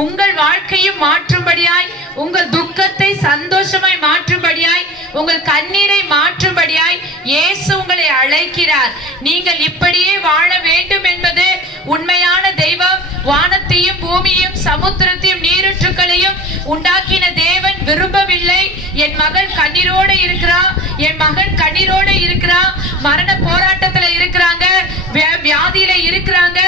உங்கள் வாழ்க்கையும் மாற்றும்படியாய், உங்கள் துக்கத்தை சந்தோஷமாய் மாற்றும்படியாய், உங்கள் கண்ணீரை மாற்றும்படியாய் இயேசு உங்களை அழைக்கிறார். நீங்கள் இப்படியே வாழ வேண்டும் என்பது உண்மையான தெய்வம். வானத்தையும் பூமியையும் சமுத்திரத்தையும் நீரூற்றுக்களையும் உண்டாக்கின தேவன் விரும்பவில்லை. என் மகள் கண்ணீரோடு இருக்கிறா, என் மகன் கண்ணீரோடு இருக்கிறா, மரண போராட்டத்துல இருக்கிறாங்க, வியாதியில இருக்கிறாங்க,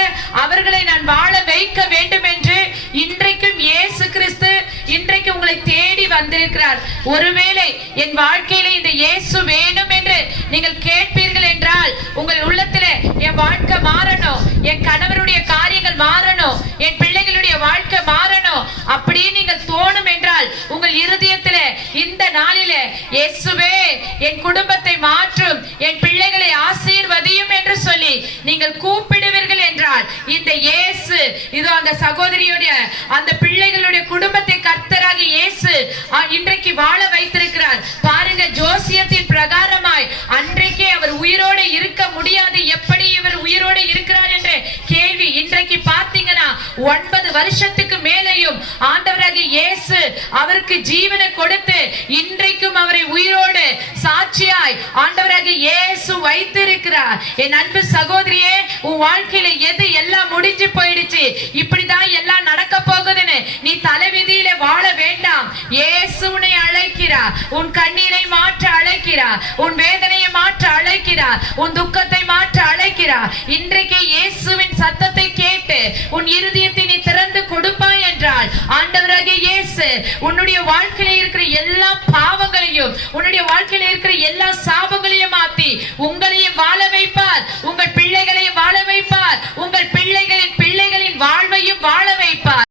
அவர்களை நான் வாழ வைக்க வேண்டும் என்று இன்றைக்கும் இயேசு கிறிஸ்து இன்றைக்கு உங்களை தேடி வந்திருக்கிறார். ஒருவேளை என் வாழ்க்கையில இந்த இயேசு வேணும் என்று நீங்கள் கேட்பீர்கள் என்றால், உங்கள் உள்ளத்துல என் வாழ்க்கை மாறணும், என் கணவருடைய காரியங்கள் மாறணும், என் பிள்ளைகளுடைய வாழ்க்கை மாறணும் அப்படியே நீங்கள் தோணும் என்றால், உங்கள் இருதயத்துல இந்த நாளில இயேசுவே என் குடும்பத்தை மாற்றும், என் பிள்ளைகளை ஆசீர்வதியும் என்று சொல்லி நீங்கள் கூப்பிடுவீர்கள் என்றால், இந்த இயேசு இதோ அந்த சகோதரியுடைய அந்த பிள்ளைகளுடைய குடும்பத்தை கர்த்தராக இயேசு இன்றைக்கு வாழ வைத்திருக்கிறார். பாருங்க, ஜோசியத்தின் பிரகாரமாய் அன்றைக்கே அவர் உயிரோடு இருக்க முடியாது, எப்படி இவர் உயிரோடு இருக்கிறார் என்ற கேள்வி. இன்றைக்கு பார்த்தீங்கன்னா 9 வருஷத்துக்கு மேலேயும் ஆண்டவராக இயேசு அவருக்கு ஜீவனை கொடுத்து இன்றைக்கும் அவரை உயிரோடு சாட்சியாய் ஆண்டவராக இயேசு வைத்திருக்கிறார். என் அன்பு சகோதரியே, உன் வாழ்க்கையில எது எல்லாம் முடிஞ்சு போயிடுச்சு, இப்படிதான் எல்லாம் நடக்க போகுதுன்னு நீ தலைவிதியில வாழ வேண்டாம். இயேசு உன்னை அழைக்கிறார், உன் கண்ணீரை மாற்ற அழைக்கிறார், உன் வேதனையை மாற்ற அழைக்கிறார், உன் துக்கத்தை மாற்ற அழைக்கிறார். இன்றைக்கு இயேசுவின் சத்தத்தை கேட்டு உன் இருதயத்தை நீ திறந்து கொடுப்பாய் என்றால், ஆண்டவராக இயேசு உன்னுடைய வாழ்க்கையில இருக்கிற எல்லா பாவங்களையும், உன்னுடைய வாழ்க்கையில இருக்கிற எல்லா சாப